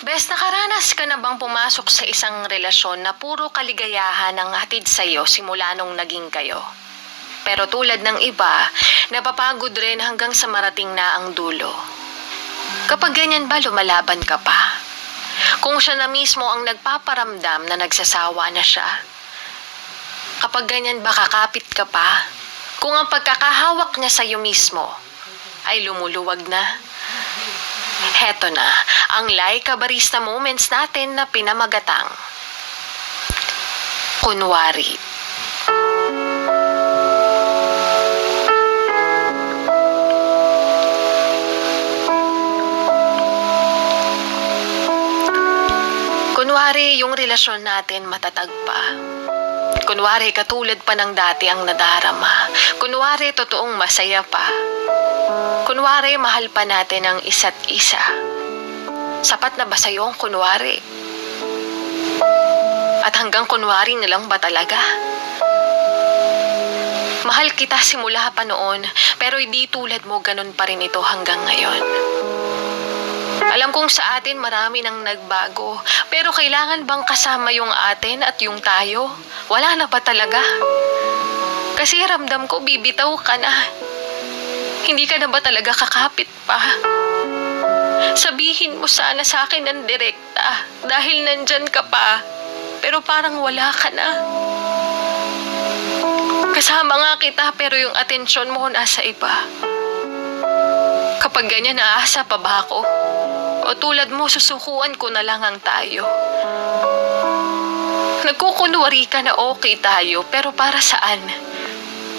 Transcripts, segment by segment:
Bes, nakaranas ka na bang pumasok sa isang relasyon na puro kaligayahan ang hatid sa'yo simula nung naging kayo? Pero tulad ng iba, napapagod rin hanggang sa marating na ang dulo. Kapag ganyan ba, lumalaban ka pa? Kung siya na mismo ang nagpaparamdam na nagsasawa na siya? Kapag ganyan ba, kakapit ka pa? Kung ang pagkakahawak niya sa'yo mismo ay lumuluwag na? Heto na, ang Laika Barista Moments natin na pinamagatang kunwari. Kunwari yung relasyon natin matatag pa. Kunwari katulad pa ng dati ang nadarama. Kunwari totoong masaya pa. Kunwari mahal pa natin ang isa't isa. Sapat na ba sa'yo ang kunwari? At hanggang kunwari na lang ba talaga? Mahal kita simula pa noon, pero hindi tulad mo ganun pa rin ito hanggang ngayon. Alam kong sa atin marami nang nagbago, pero kailangan bang kasama yung atin at yung tayo? Wala na ba talaga? Kasi ramdam ko bibitaw ka na. Hindi ka na ba talaga kakapit pa? Sabihin mo sana sa akin ng direkta dahil nandyan ka pa, pero parang wala ka na. Kasama nga kita pero yung atensyon mo nasa iba. Kapag ganyan, naasa pa ba ako? O tulad mo, susukuan ko na lang ang tayo. Nagkukunwari ka na okay tayo, pero para saan?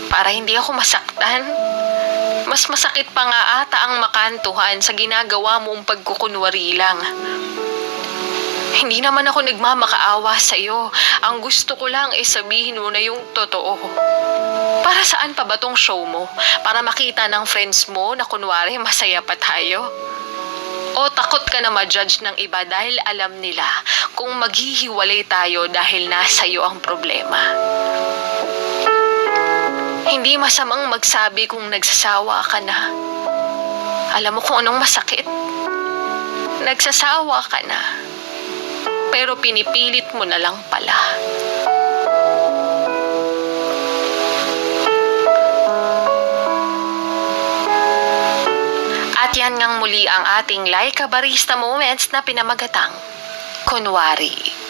Para hindi ako masaktan? Mas masakit pa nga ata ang makantuhan sa ginagawa mong pagkukunwari lang. Hindi naman ako nagmamakaawa sa'yo. Ang gusto ko lang ay sabihin mo na yung totoo. Para saan pa ba tong show mo? Para makita ng friends mo na kunwari masaya pa tayo? O takot ka na ma-judge ng iba dahil alam nila kung maghihiwalay tayo dahil nasa iyo ang problema? Hindi masamang magsabi kung nagsasawa ka na. Alam mo kung anong masakit? Nagsasawa ka na, pero pinipilit mo na lang pala. At yan ngang muli ang ating Laika Barista Moments na pinamagatang kunwari.